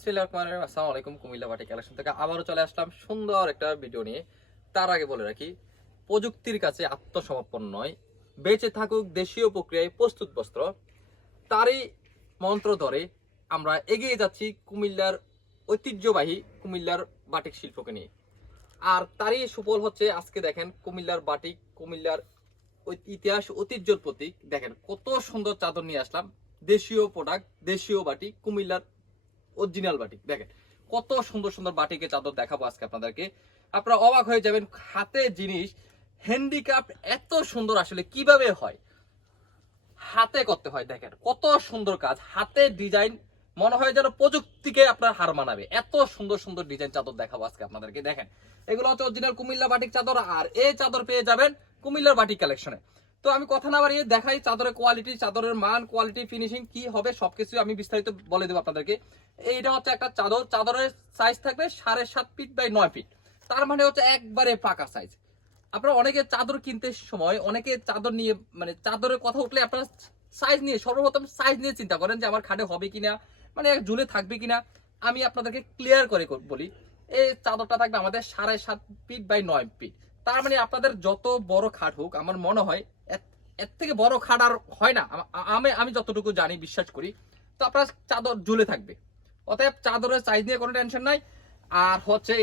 আসসালামু আলাইকুম, কুমিল্লা বাটি কালেকশন থেকে আবারও চলে আসলাম সুন্দর একটা ভিডিও নিয়ে। তার আগে বলে রাখি, প্রযুক্তির কাছে আত্মসমর্পণ নয়, বেঁচে থাকুক দেশীয় প্রক্রিয়ায় প্রস্তুত বস্ত্র। তারই মন্ত্র ধরে আমরা এগিয়ে যাচ্ছি কুমিল্লার ঐতিহ্যবাহী কুমিল্লার বাটিক শিল্পকে নিয়ে। আর তারই সুফল হচ্ছে, আজকে দেখেন কুমিল্লার বাটিক, কুমিল্লার ইতিহাস, ঐতিহ্যর প্রতীক। দেখেন কত সুন্দর চাদর নিয়ে আসলাম। দেশীয় প্রোডাক্ট দেশীয় বাটিক কুমিল্লার অরিজিনাল বাটিক দেখেন, কত সুন্দর সুন্দর বাটিকে চাদর দেখাবো আজকে আপনাদেরকে। আপনারা অবাক হয়ে যাবেন, হাতে জিনিস হ্যান্ডিক্রাফট এত সুন্দর আসলে কীভাবে হয়? হাতে করতে হয়, দেখেন, কত সুন্দর কাজ। হাতে ডিজাইন মনে হয় যেন প্রযুক্তিকে আপনার হার মানাবে। এত সুন্দর সুন্দর ডিজাইন চাদর দেখাবো আজকে আপনাদেরকে। দেখেন, এগুলো হচ্ছে অরিজিনাল কুমিল্লা বাটিক চাদর। আর এই চাদর পেয়ে যাবেন কুমিল্লার বাটিক কালেকশনে তো আমি কথা না বাড়িয়ে দেখাই চাদরের কোয়ালিটি চাদরের মান কোয়ালিটি ফিনিশিং কি হবে, সবকিছু আমি বিস্তারিত বলে দেবো আপনাদেরকে। এইটা হচ্ছে একটা চাদর। চাদরের সাইজ থাকবে সাড়ে সাত ফিট বাই নয় ফিট তার মানে হচ্ছে একবারে পাকা সাইজ আপনারা অনেকে চাদর কিনতে সময়, অনেকে চাদর নিয়ে মানে চাদরের কথা উঠলে আপনারা সাইজ নিয়ে, সর্বপ্রথম সাইজ নিয়ে চিন্তা করেন যে আমার খাটে হবে কিনা মানে এক ঝুলে থাকবে কিনা। আমি আপনাদেরকে ক্লিয়ার করে বলি, এই চাদরটা থাকবে আমাদের সাড়ে সাত ফিট বাই নয় ফিট তার মানে আপনাদের যত বড় খাট হোক, আমার মনে হয় এর- থেকে বড় খাট আর হয় না। আমি আমি যতটুকু জানি, বিশ্বাস করি। তো আপনার চাদর ঝুলে থাকবে। অতএব চাদরের সাইজ নিয়ে কোনো টেনশন নাই। আর হচ্ছে